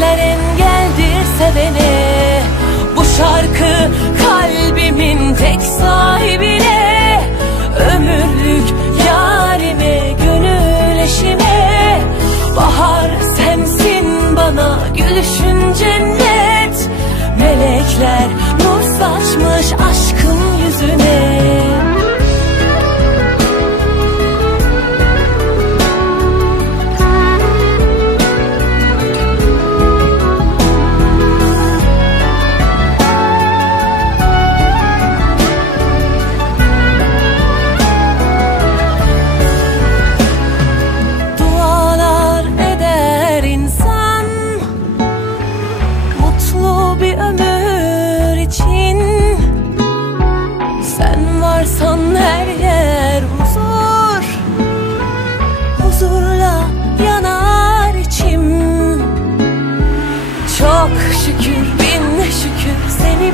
denizler engeldir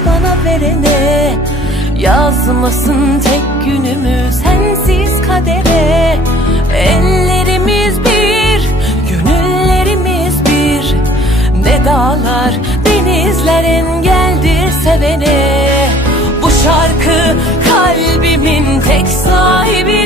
bana verene. Yazmasın tek günümü sensiz kadere. Ellerimiz bir, gönüllerimiz bir. Ne dağlar, denizler engeldir sevene. Bu şarkı kalbimin tek sahibine